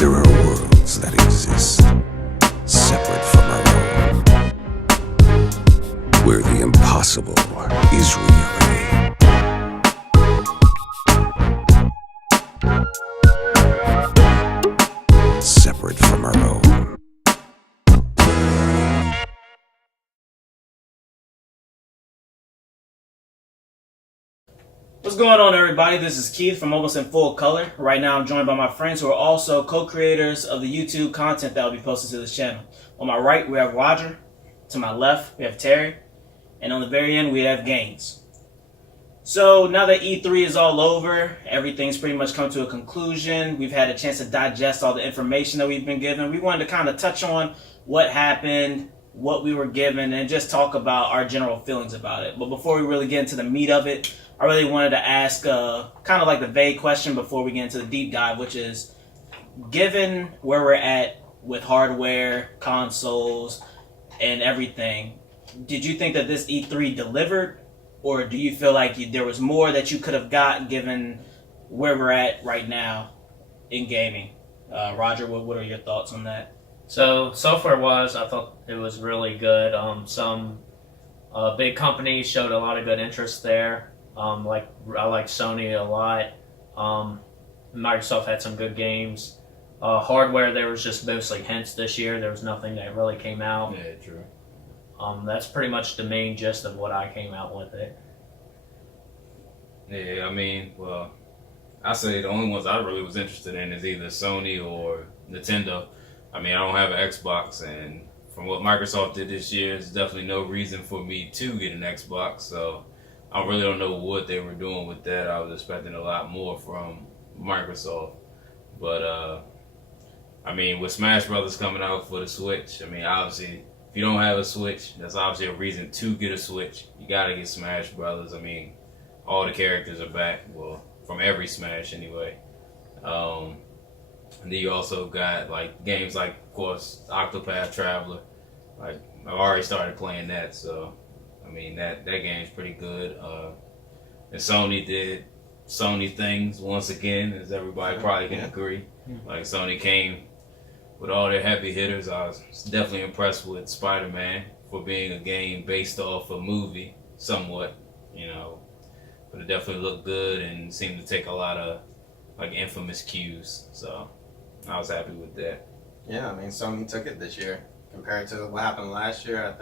There are worlds that exist separate from our own, where the impossible is reality. Separate from our own. What's going on, everybody? This is Keith from Almost in Full Color. Right now I'm joined by my friends who are also co-creators of the YouTube content that will be posted to this channel. On my right we have Roger, to my left we have Terry, and on the very end we have Gaines. So now that E3 is all over, everything's pretty much come to a conclusion. We've had a chance to digest all the information that we've been given. We wanted to kind of touch on what happened, what we were given, and just talk about our general feelings about it. But before we really get into the meat of it, I really wanted to ask kind of like the vague question before we get into the deep dive, which is, given where we're at with hardware, consoles, and everything, did you think that this E3 delivered? Or do you feel like there was more that you could have got given where we're at right now in gaming? Roger, what are your thoughts on that? So software-wise, I thought it was really good. Some big companies showed a lot of good interest there. I like Sony a lot. Microsoft had some good games. Hardware, there was just mostly hints this year. There was nothing that really came out. Yeah, true. That's pretty much the main gist of what I came out with it. Yeah, I mean, well, I say the only ones I really was interested in is either Sony or Nintendo. I mean, I don't have an Xbox, and from what Microsoft did this year, there's definitely no reason for me to get an Xbox, so I really don't know what they were doing with that. I was expecting a lot more from Microsoft. But, I mean, with Smash Brothers coming out for the Switch, I mean, obviously, if you don't have a Switch, that's obviously a reason to get a Switch. You gotta get Smash Brothers. I mean, all the characters are back. Well, from every Smash anyway. And then you also got like games like, of course, Octopath Traveler. Like, I've already started playing that, so I mean that game's pretty good. And Sony did Sony things once again, as everybody probably can agree. Like, Sony came with all their heavy hitters. I was definitely impressed with Spider-Man for being a game based off a movie, somewhat, you know. But it definitely looked good and seemed to take a lot of like infamous cues. So I was happy with that. Yeah, I mean, Sony took it this year compared to what happened last year. I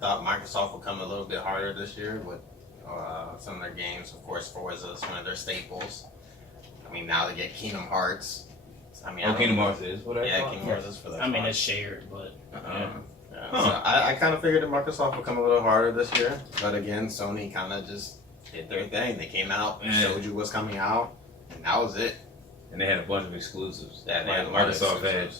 thought Microsoft would come a little bit harder this year with some of their games. Of course, Forza is one of their staples. I mean, now they get Kingdom Hearts. I mean, Kingdom Hearts is what I thought? Kingdom Hearts is for that. I mean, it's shared, but yeah. So I kind of figured that Microsoft would come a little harder this year, but again, Sony kind of just did their thing. They came out and showed you what's coming out, and that was it. And they had a bunch of exclusives. Yeah, they had Microsoft had.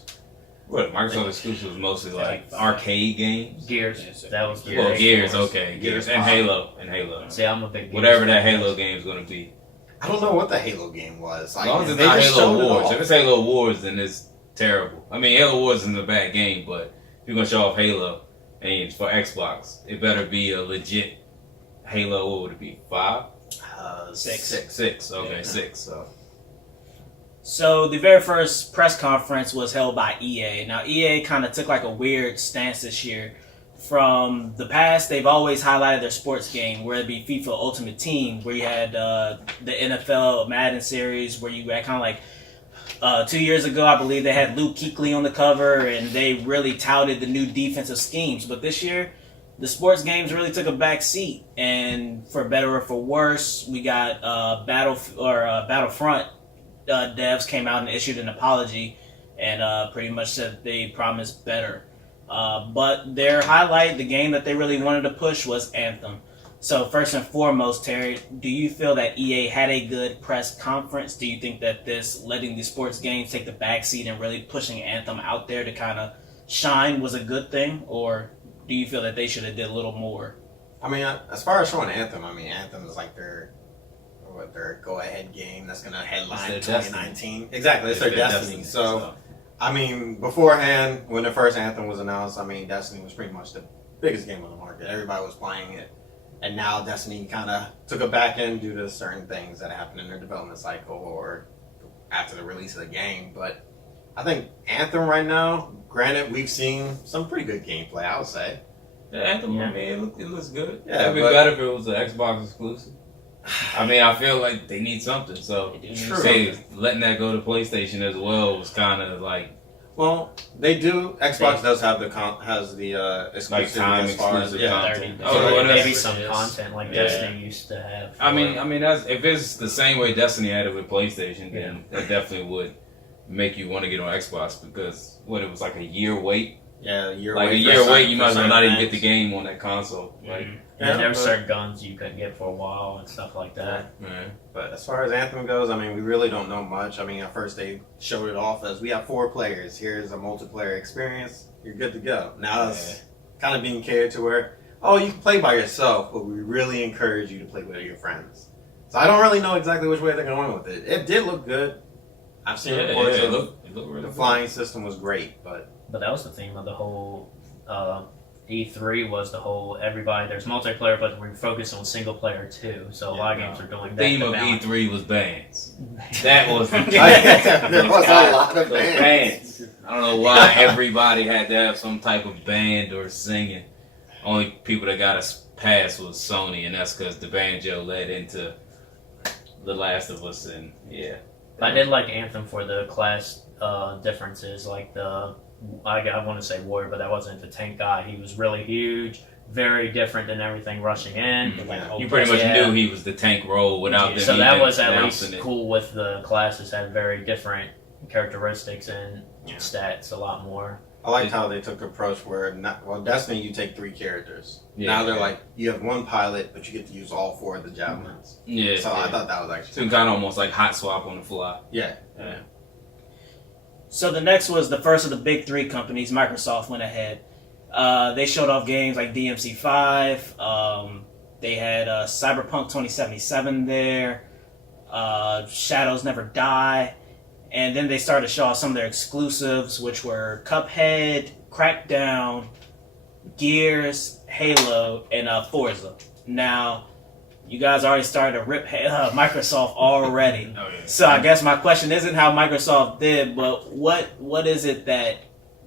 What Microsoft exclusives mostly like arcade games. Gears. That was the Well, big Gears, force. okay, Gears and Halo, See, I'm a big Gears whatever that fan. Halo game is gonna be. I don't know what the Halo game was. As long as it's not Halo Wars. If it's Halo Wars, then it's terrible. I mean, Halo Wars isn't a bad game, but if you're gonna show off Halo and for Xbox, it better be a legit Halo. What would it be? 5? Six. Okay, yeah. 6. So the very first press conference was held by EA. Now, EA kind of took like a weird stance this year. From the past, they've always highlighted their sports game, whether it be FIFA Ultimate Team, where you had the NFL Madden series, where you had kind of like 2 years ago, I believe they had Luke Kuechly on the cover, and they really touted the new defensive schemes. But this year, the sports games really took a back seat, and for better or for worse, we got Battlefront. Devs came out and issued an apology and pretty much said they promised better. But their highlight, the game that they really wanted to push, was Anthem. So first and foremost, Terry, do you feel that EA had a good press conference? Do you think that this letting the sports games take the backseat and really pushing Anthem out there to kind of shine was a good thing? Or do you feel that they should have did a little more? I mean, as far as showing Anthem, Anthem is like their go-ahead game that's going to headline 2019. Destiny. Exactly, it's their destiny. So, I mean, beforehand, when the first Anthem was announced, I mean, Destiny was pretty much the biggest game on the market. Everybody was playing it. And now Destiny kind of took a back end due to certain things that happened in their development cycle or after the release of the game. But I think Anthem right now. Granted, we've seen some pretty good gameplay. I would say. Yeah, Anthem, I mean, it looks good. Yeah, It'd be better if it was an Xbox exclusive. I mean, I feel like they need something. So, True. say letting that go to PlayStation as well was kind of like Well, they do. Xbox does have the exclusive like time as far as exclusive yeah. content. So Oh, well, maybe that's- some content like Yeah. Destiny used to have. I mean, that's, if it's the same way Destiny had it with PlayStation, then that definitely would make you want to get on Xbox because it was like a year wait. Yeah, a year Like wait a for year certain- wait, you for might as well certain not even get things. the game on that console. Like, Yeah, there were but- certain guns you couldn't get for a while and stuff like that. man. But as far as Anthem goes, I mean, we really don't know much. I mean, at first they showed it off as we have 4 players. Here's a multiplayer experience. You're good to go. Now it's kind of being catered to where, oh, you can play by yourself, but we really encourage you to play with your friends. So I don't really know exactly which way they're going with it. It did look good. I've seen reports it of looked really the good. flying system was great, but But that was the theme of the whole E3 was the whole everybody. There's multiplayer, but we're focused on single player too. So a lot of games are doing that. Theme to of balance. E3 was bands. That was the there was a lot of bands. I don't know why everybody had to have some type of band or singing. Only people that got a pass was Sony, and that's because the banjo led into The Last of Us, and yeah. I did like Anthem for the class differences, like I want to say warrior, but that wasn't the tank guy. He was really huge, very different than everything rushing in. Yeah. You pretty much knew he was the tank role without them So that even was at announcing least it. cool with the classes had very different characteristics and Yeah. stats a lot more. I liked how they took the approach where, Destiny, you take 3 characters. Yeah, now they're yeah. like, you have 1 pilot, but you get to use all 4 of the javelins. Yeah, So I thought that was actually so kind of almost like hot swap on the fly. Yeah. So the next was the first of the big 3 companies. Microsoft went ahead. They showed off games like DMC5. They had Cyberpunk 2077 there. Shadows Never Die. And then they started to show off some of their exclusives, which were Cuphead, Crackdown, Gears, Halo, and Forza. Now, you guys already started to rip Microsoft already. Oh, yeah. So I guess my question isn't how Microsoft did, but what is it that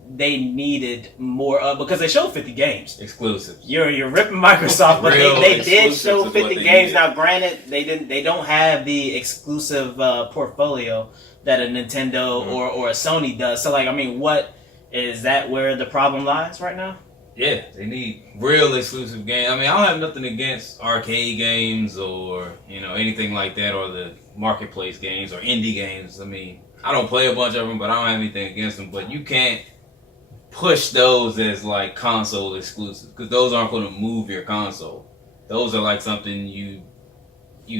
they needed more of? Because they showed 50 games. Exclusives. You're ripping Microsoft, but Real they did exclusives show is 50 what they games. needed. Now, granted, they don't have the exclusive portfolio that a Nintendo or a Sony does. So, like, I mean, what is that where the problem lies right now? Yeah, they need real exclusive games. I mean, I don't have nothing against arcade games or, anything like that, or the marketplace games or indie games. I mean, I don't play a bunch of them, but I don't have anything against them. But you can't push those as like console exclusive because those aren't going to move your console. Those are like something you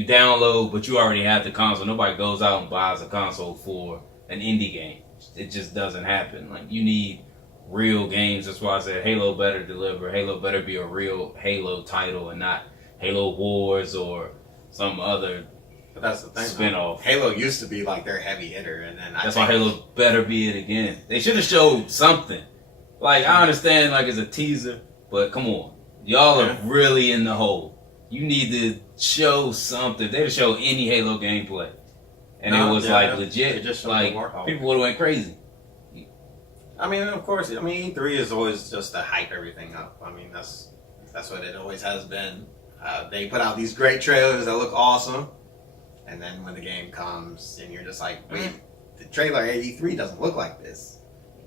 download, but you already have the console. Nobody goes out and buys a console for an indie game. It just doesn't happen. Like, you need real games. That's why I said Halo better deliver. Halo better be a real Halo title and not Halo Wars or some other But that's the thing. spin-off. Halo used to be like their heavy hitter, and then That's why Halo better be it again. They should have showed something. Like, I understand, like, it's a teaser, but come on. Y'all are really in the hole. You need to show something. They'd have showed any Halo gameplay. And it was, legit. They just showed Like, the Warhol. people would have went crazy. I mean, of course. I mean, E3 is always just to hype everything up. I mean, that's what it always has been. They put out these great trailers that look awesome, and then when the game comes, and you're just like, wait, the trailer at E3 doesn't look like this.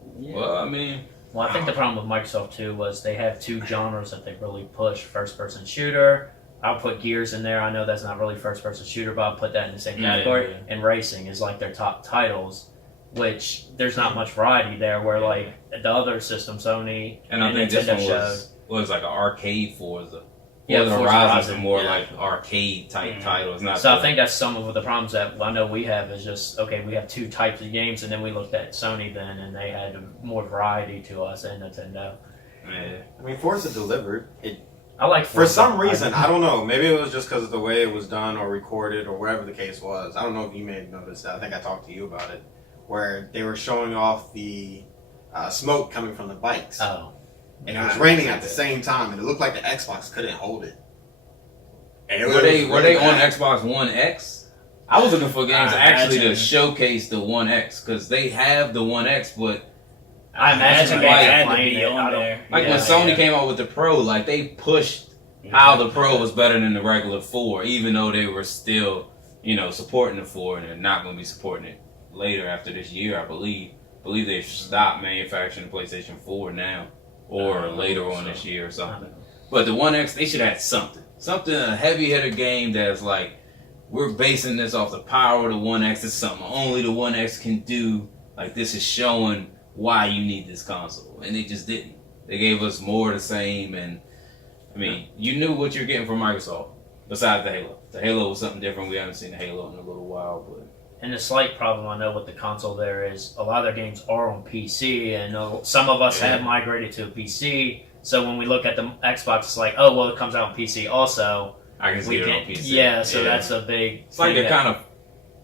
Well, I mean... Well, I think the problem with Microsoft too was they have 2 genres that they really push: first-person shooter. I'll put Gears in there. I know that's not really first-person shooter, but I'll put that in the same category. Yeah. And racing is like their top titles, which there's not much variety there. Where like the other system, Sony And I think this Nintendo one was like an arcade Forza. Yeah, Forza Forza Horizon's Horizon, a more yeah. like arcade type title. It's not So I think that's some of the problems that I know we have is just, okay, we have 2 types of games, and then we looked at Sony then, and they had more variety to us than Nintendo. Yeah. I mean, Forza delivered. I like For Forza. some reason, I don't know. Maybe it was just because of the way it was done or recorded or whatever the case was. I don't know if you may have noticed that. I think I talked to you about it, where they were showing off the smoke coming from the bikes. Oh. And it was raining at the same time, and it looked like the Xbox couldn't hold it. And it Were was they really on bad. Xbox One X? I was looking for games I actually to imagine- showcase the One X because they have the One X, but I imagine they like, had to playing be it, on I don't- there. like yeah, when Sony yeah. came out with the Pro, like they pushed how the Pro was better than the regular 4, even though they were still, supporting the 4, and they're not going to be supporting it later after this year, I believe. I believe they've stopped manufacturing the PlayStation 4 now, or later on this year or something. But the One X, they should have had something, a heavy hitter game that's like, we're basing this off the power of the One X. This is something only the One X can do. Like, this is showing why you need this console, and they just didn't. They gave us more of the same, and I mean, you knew what you're getting from Microsoft. Besides the Halo, the Halo was something different. We haven't seen the Halo in a little while, but And the slight problem I know with the console there is a lot of their games are on PC, and some of us have migrated to a PC. So when we look at the Xbox, it's like, oh well, it comes out on PC also. I can see it on PC. Yeah, so that's a big. It's like thing they're kind of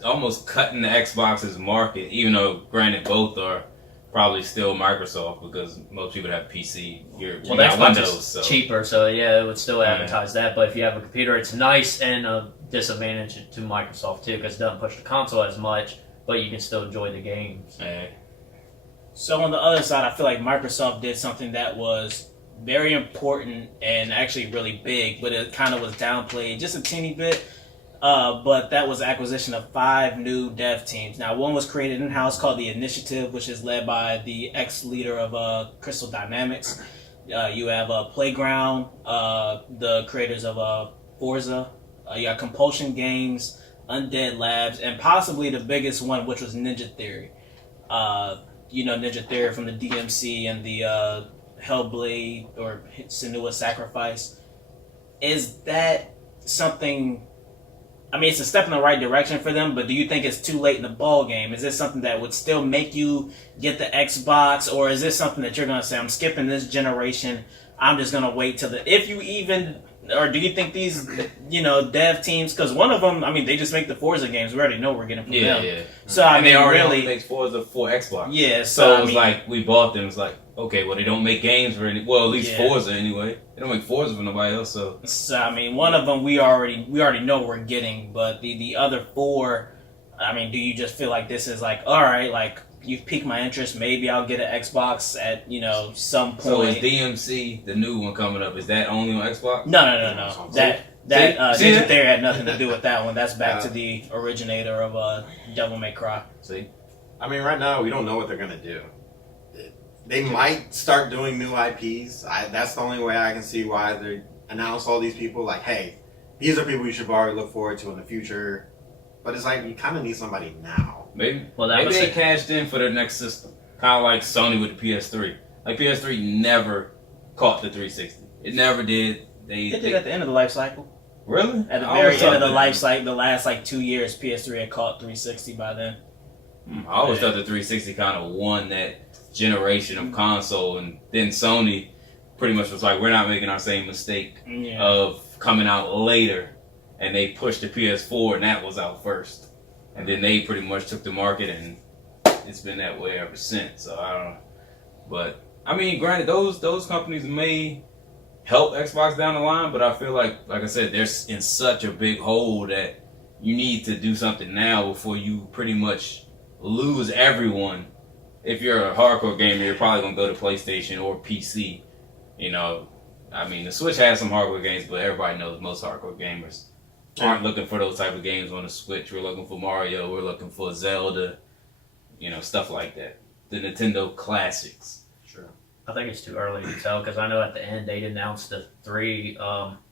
almost cutting the Xbox's market, even though granted both are probably still Microsoft because most people have PC. You Well, got Xbox Windows, is so cheaper, so yeah, it would still advertise that. But if you have a computer, it's nice and a disadvantage to Microsoft too because it doesn't push the console as much, but you can still enjoy the games. So on the other side, I feel like Microsoft did something that was very important and actually really big, but it kind of was downplayed just a teeny bit. But that was acquisition of 5 new dev teams. Now, one was created in-house called the Initiative, which is led by the ex-leader of Crystal Dynamics. You have Playground, the creators of Forza. You got Compulsion Games, Undead Labs, and possibly the biggest one, which was Ninja Theory. Ninja Theory from the DMC and the Hellblade or Senua's Sacrifice. Is that something... I mean, it's a step in the right direction for them, but do you think it's too late in the ball game? Is this something that would still make you get the Xbox, or is this something that you're going to say, I'm skipping this generation, I'm just going to wait till if you even, or do you think these, dev teams, because one of them, I mean, they just make the Forza games, we already know we're getting from them. Yeah. So, I and mean, they already really, only make Forza for Xbox. Yeah, so I it was mean, like, we bought them, it's like, okay, well, they don't make games for any, well, at least Forza anyway. They don't make Forza for nobody else, so. So, I mean, one of them we already know we're getting, but the other 4, I mean, do you just feel like this is like, all right, like, you've piqued my interest, maybe I'll get an Xbox at, some point. So is DMC, the new one coming up, is that only on Xbox? No. That Ninja See? Theory had nothing to do with that one. That's back to the originator of Devil May Cry. See? I mean, right now we don't know what they're gonna do. They might start doing new IPs. That's the only way I can see why they announce all these people. Like, hey, these are people you should already look forward to in the future. But it's like you kind of need somebody now. Maybe Well, maybe they cashed in for their next system, kind of like Sony with the PS3. Like PS3 never caught the 360. It never did. They It did at the end of the life cycle. Really? At the I very always end of thought the that- life cycle, the last 2 years, PS3 had caught 360 by then. I always thought the 360 kind of won that generation of console, and then Sony pretty much was like, we're not making our same mistake of coming out later, and they pushed the PS4, and that was out first. And then they pretty much took the market, and it's been that way ever since. So I don't know. But, I mean, granted, those companies may help Xbox down the line, but I feel like I said, they're in such a big hole that you need to do something now before you pretty much lose everyone. If you're a hardcore gamer, you're probably going to go to PlayStation or PC. I mean, the Switch has some hardcore games, but everybody knows most hardcore gamers aren't looking for those type of games on the Switch. We're looking for Mario, we're looking for Zelda, stuff like that. The Nintendo classics. Sure. I think it's too early to tell because I know at the end they announced the 3.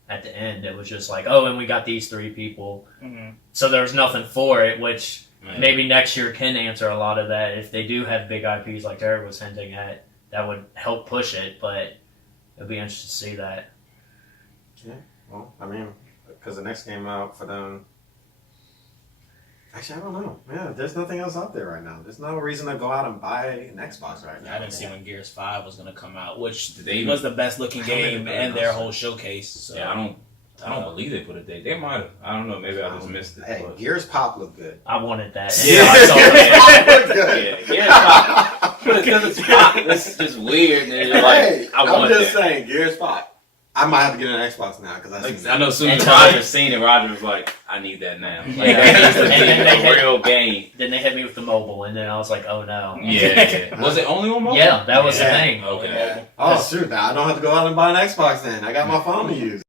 At the end, it was just like, oh, and we got these 3 people. Mm-hmm. So there was nothing for it, which maybe next year can answer a lot of that. If they do have big IPs like Derek was hinting at, that would help push it, but it'd be interesting to see that. Yeah. Well, I mean, because the next game out for them. Actually, I don't know. Yeah, there's nothing else out there right now. There's no reason to go out and buy an Xbox right now. I didn't see when Gears 5 was going to come out, which Did they was the best looking game in their whole showcase. So. Yeah, I don't believe they put a date. They might have. I don't know. Maybe I just missed it. Hey, but. Gears Pop looked good. I wanted that. Yeah, I saw it. Looked good. Yeah, because it's pop. It's just weird. And you're like, Hey, I I'm want just that. saying, Gears Pop. I might have to get an Xbox now because I know as soon as And Roger seen it, Roger was like, "I need that now." Like, Yeah. that needs to And then be they a real game. Then they hit me with the mobile, and then I was like, oh no. Yeah. Was it only on mobile? Yeah, that was the Yeah. thing. Okay. Mobile. Oh shoot! Now I don't have to go out and buy an Xbox. Then I got my phone to use.